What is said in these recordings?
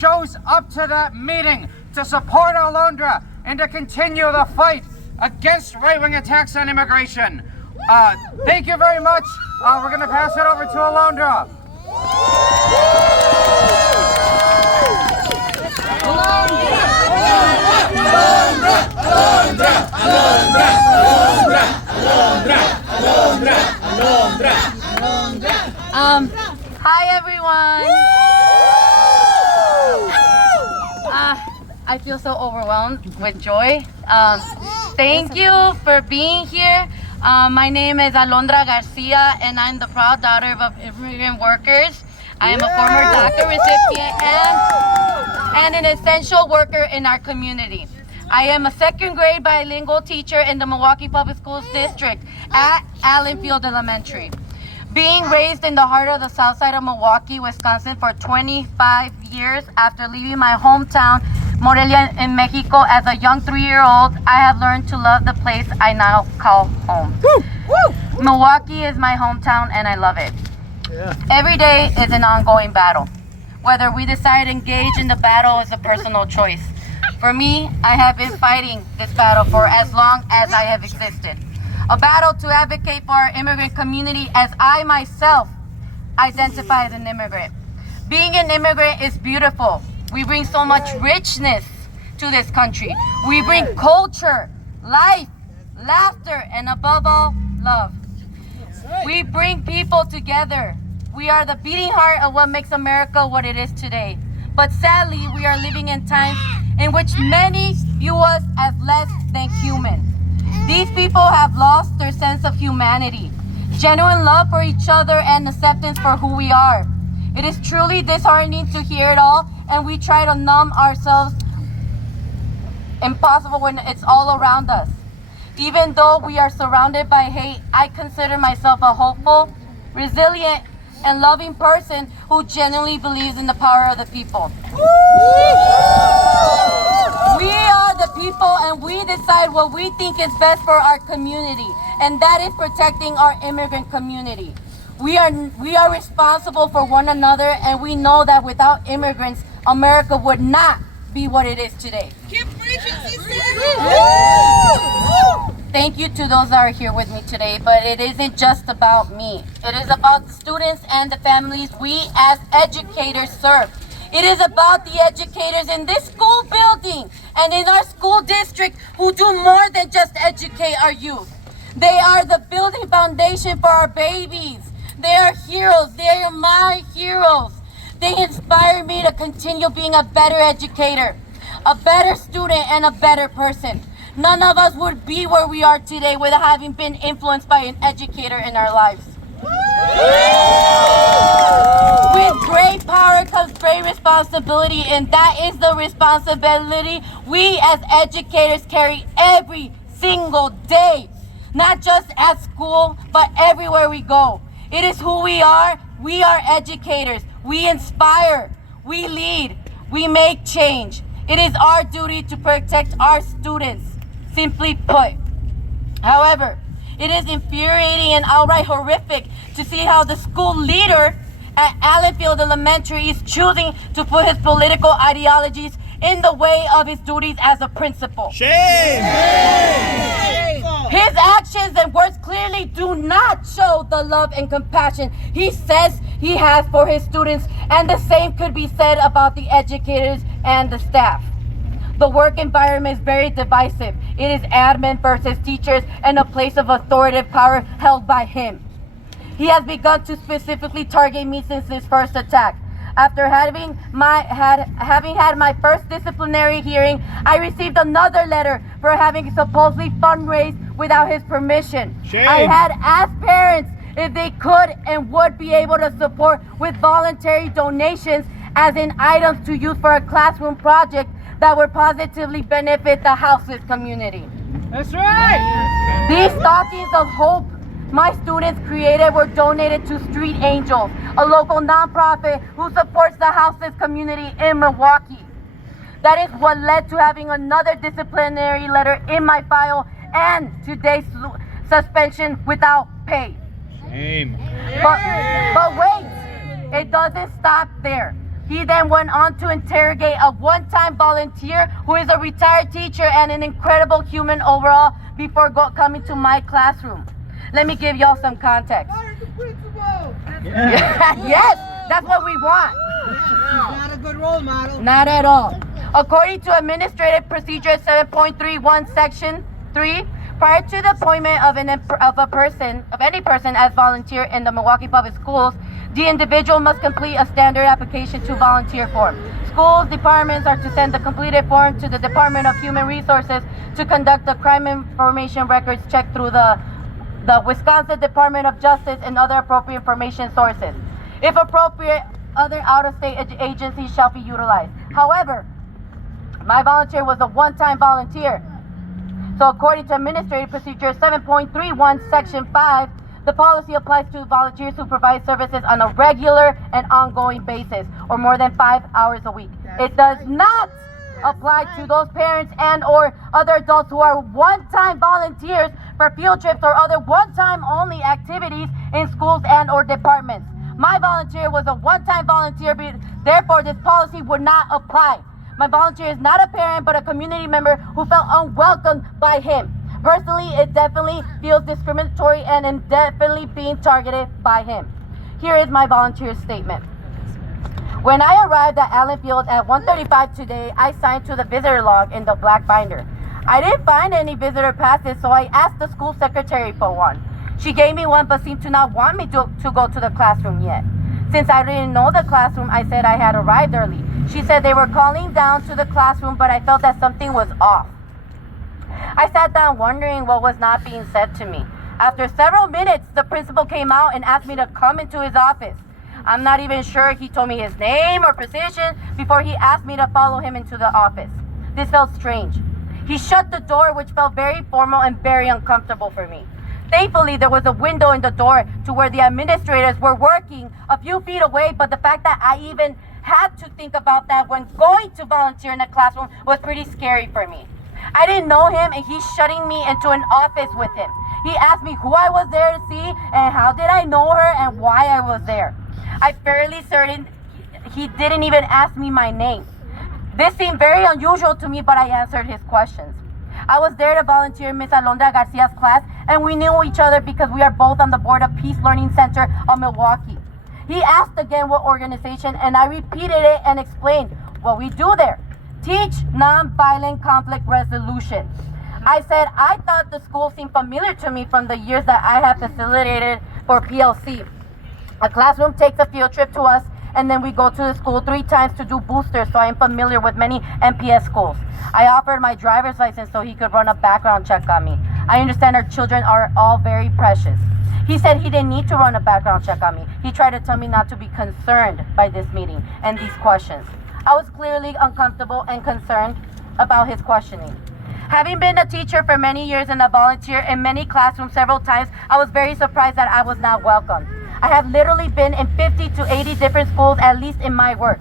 shows up to that meeting to support Alondra and to continue the fight against right-wing attacks on immigration. Thank you very much. We're going to pass it over to Alondra. Hi everyone. I feel so overwhelmed with joy. Thank you for being here. My name is Alondra García, and I'm the proud daughter of immigrant workers. I am a former DACA recipient and an essential worker in our community. I am a second grade bilingual teacher in the Milwaukee Public Schools district at Allenfield Elementary. Being raised in the heart of the south side of Milwaukee, Wisconsin for 25 years after leaving my hometown, Morelia in Mexico as a young 3-year-old, I have learned to love the place I now call home. Woo! Woo! Milwaukee is my hometown and I love it. Yeah. Every day is an ongoing battle. Whether we decide to engage in the battle is a personal choice. For me, I have been fighting this battle for as long as I have existed. A battle to advocate for our immigrant community as I myself identify as an immigrant. Being an immigrant is beautiful. We bring so much richness to this country. We bring culture, life, laughter, and above all, love. We bring people together. We are the beating heart of what makes America what it is today. But sadly, we are living in times in which many view us as less than human. These people have lost their sense of humanity, genuine love for each other, and acceptance for who we are. It is truly disheartening to hear it all, and we try to numb ourselves. Impossible when it's all around us. Even though we are surrounded by hate, I consider myself a hopeful, resilient, and loving person who genuinely believes in the power of the people. We are the people, and we decide what we think is best for our community, and that is protecting our immigrant community. We are responsible for one another, and we know that without immigrants, America would not be what it is today. Keep preaching, sister. Thank you to those that are here with me today, but it isn't just about me. It is about the students and the families we as educators serve. It is about the educators in this school building and in our school district who do more than just educate our youth. They are the building foundation for our babies. They are heroes. They are my heroes. They inspire me to continue being a better educator, a better student, and a better person. None of us would be where we are today without having been influenced by an educator in our lives. With great power comes great responsibility, and that is the responsibility we as educators carry every single day, not just at school, but everywhere we go. It is who we are. We are educators. We inspire, we lead, we make change. It is our duty to protect our students, simply put. However, it is infuriating and outright horrific to see how the school leader at Allenfield Elementary is choosing to put his political ideologies in the way of his duties as a principal. Shame! His actions and words clearly do not show the love and compassion he says he has for his students, and the same could be said about the educators and the staff. The work environment is very divisive. It is admin versus teachers and a place of authoritative power held by him. He has begun to specifically target me since his first attack. After having had my first disciplinary hearing, I received another letter for having supposedly fundraised without his permission. Shame. I had asked parents if they could and would be able to support with voluntary donations, as in items to use for a classroom project that would positively benefit the houseless community. That's right! These stockings of hope my students created were donated to Street Angels, a local nonprofit who supports the houseless community in Milwaukee. That is what led to having another disciplinary letter in my file and today's suspension without pay. Shame. But wait, it doesn't stop there. He then went on to interrogate a one-time volunteer who is a retired teacher and an incredible human overall before coming to my classroom. Let me give y'all some context. Yes, that's what we want. Not a good role model. Not at all. According to Administrative Procedure 7.31, Section 3, prior to the appointment of any person as volunteer in the Milwaukee Public Schools, the individual must complete a standard application to volunteer form. Schools departments are to send the completed form to the Department of Human Resources to conduct a crime information records check through the Wisconsin Department of Justice and other appropriate information sources. If appropriate, other out-of-state agencies shall be utilized. However, my volunteer was a one-time volunteer. So according to Administrative Procedure 7.31, Section 5, the policy applies to volunteers who provide services on a regular and ongoing basis or more than 5 hours a week. It does not apply to those parents and or other adults who are one-time volunteers for field trips or other one-time only activities in schools and or departments. My volunteer was a one-time volunteer, therefore this policy would not apply. My volunteer is not a parent but a community member who felt unwelcomed by him. Personally, it definitely feels discriminatory and am definitely being targeted by him. Here is my volunteer statement. When I arrived at Allen Field at 1:35 today, I signed to the visitor log in the black binder. I didn't find any visitor passes, so I asked the school secretary for one. She gave me one but seemed to not want me to go to the classroom yet. Since I didn't know the classroom, I said I had arrived early. She said they were calling down to the classroom, but I felt that something was off. I sat down wondering what was not being said to me. After several minutes, the principal came out and asked me to come into his office. I'm not even sure he told me his name or position before he asked me to follow him into the office. This felt strange. He shut the door, which felt very formal and very uncomfortable for me. Thankfully, there was a window in the door to where the administrators were working a few feet away, but the fact that I even had to think about that when going to volunteer in the classroom was pretty scary for me. I didn't know him, and he's shutting me into an office with him. He asked me who I was there to see and how did I know her and why I was there. I'm fairly certain he didn't even ask me my name. This seemed very unusual to me, but I answered his questions. I was there to volunteer in Miss Alondra Garcia's class, and we knew each other because we are both on the board of Peace Learning Center of Milwaukee. He asked again what organization, and I repeated it and explained what we do there. Teach nonviolent conflict resolution. I said I thought the school seemed familiar to me from the years that I have facilitated for PLC. A classroom takes a field trip to us, and then we go to the school 3 times to do boosters, so I am familiar with many MPS schools. I offered my driver's license so he could run a background check on me. I understand our children are all very precious. He said he didn't need to run a background check on me. He tried to tell me not to be concerned by this meeting and these questions. I was clearly uncomfortable and concerned about his questioning. Having been a teacher for many years and a volunteer in many classrooms several times, I was very surprised that I was not welcome. I have literally been in 50 to 80 different schools, at least in my work.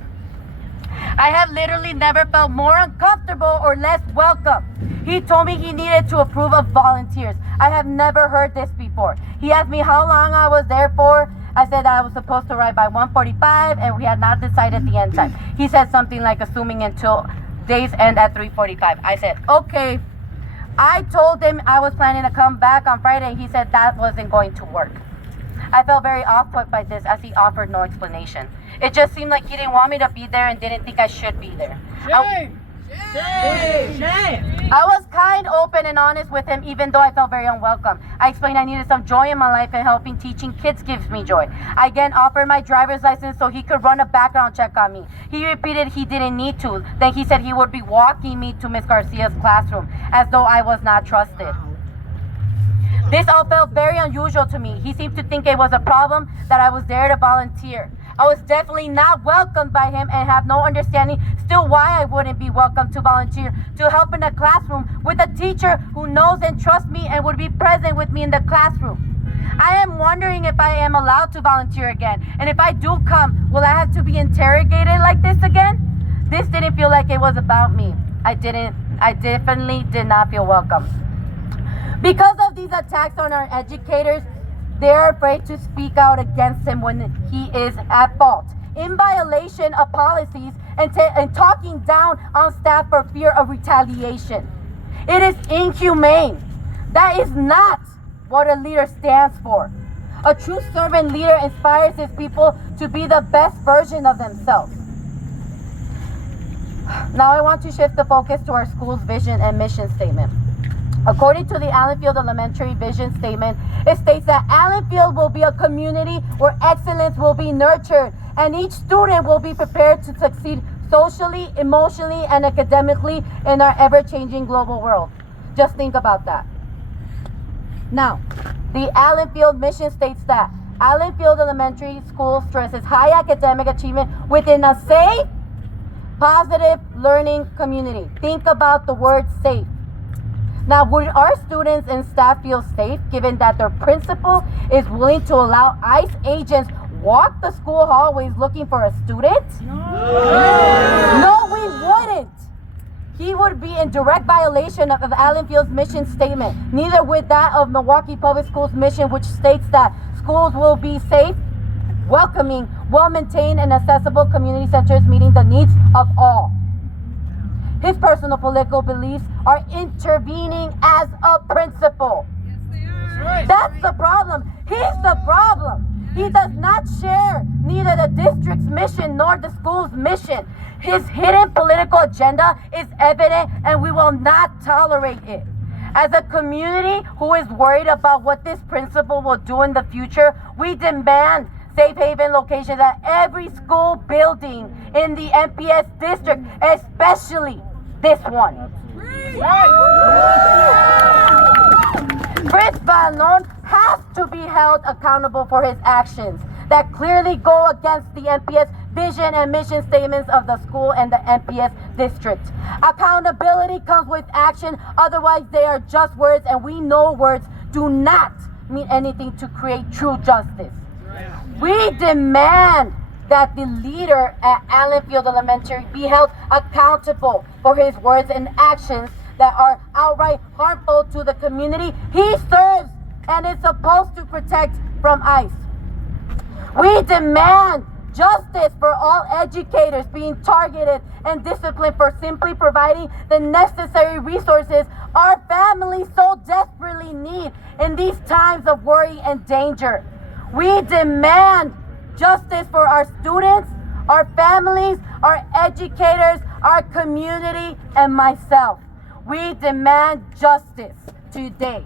I have literally never felt more uncomfortable or less welcome. He told me he needed to approve of volunteers. I have never heard this before. He asked me how long I was there for. I said I was supposed to arrive by 1:45 and we had not decided the end time. He said something like assuming until days end at 3:45. I said, okay. I told him I was planning to come back on Friday, and he said that wasn't going to work. I felt very off-put by this as he offered no explanation. It just seemed like he didn't want me to be there and didn't think I should be there. I was kind, open, and honest with him, even though I felt very unwelcome. I explained I needed some joy in my life, and helping teaching kids gives me joy. I again offered my driver's license so he could run a background check on me. He repeated he didn't need to. Then he said he would be walking me to Miss Garcia's classroom, as though I was not trusted. This all felt very unusual to me. He seemed to think it was a problem that I was there to volunteer. I was definitely not welcomed by him and have no understanding still why I wouldn't be welcome to volunteer to help in a classroom with a teacher who knows and trusts me and would be present with me in the classroom. I am wondering if I am allowed to volunteer again, and if I do come, will I have to be interrogated like this again? This didn't feel like it was about me. I definitely did not feel welcome. Because of these attacks on our educators, they're afraid to speak out against him when he is at fault. in violation of policies and talking down on staff for fear of retaliation. It is inhumane. That is not what a leader stands for. A true servant leader inspires his people to be the best version of themselves. Now I want to shift the focus to our school's vision and mission statement. According to the Allenfield Elementary Vision Statement, it states that Allenfield will be a community where excellence will be nurtured and each student will be prepared to succeed socially, emotionally, and academically in our ever-changing global world. Just think about that. Now, the Allenfield mission states that Allenfield Elementary School stresses high academic achievement within a safe, positive learning community. Think about the word safe. Now, would our students and staff feel safe given that their principal is willing to allow ICE agents walk the school hallways looking for a student? No, we wouldn't. He would be in direct violation of Allenfield's mission statement. Neither would that of Milwaukee Public Schools' mission, which states that schools will be safe, welcoming, well-maintained, and accessible community centers meeting the needs of all. His personal political beliefs are intervening as a principal. That's the problem. He's the problem. He does not share neither the district's mission nor the school's mission. His hidden political agenda is evident and we will not tolerate it. As a community who is worried about what this principal will do in the future, we demand safe haven locations at every school building in the MPS district, especially this one. Fritz Blandón has to be held accountable for his actions that clearly go against the MPS vision and mission statements of the school and the MPS district. Accountability comes with action, otherwise they are just words, and we know words do not mean anything to create true justice. We demand that the leader at Allenfield Elementary be held accountable for his words and actions that are outright harmful to the community he serves and is supposed to protect from ICE. We demand justice for all educators being targeted and disciplined for simply providing the necessary resources our families so desperately need in these times of worry and danger. We demand justice for our students, our families, our educators, our community, and myself. We demand justice today.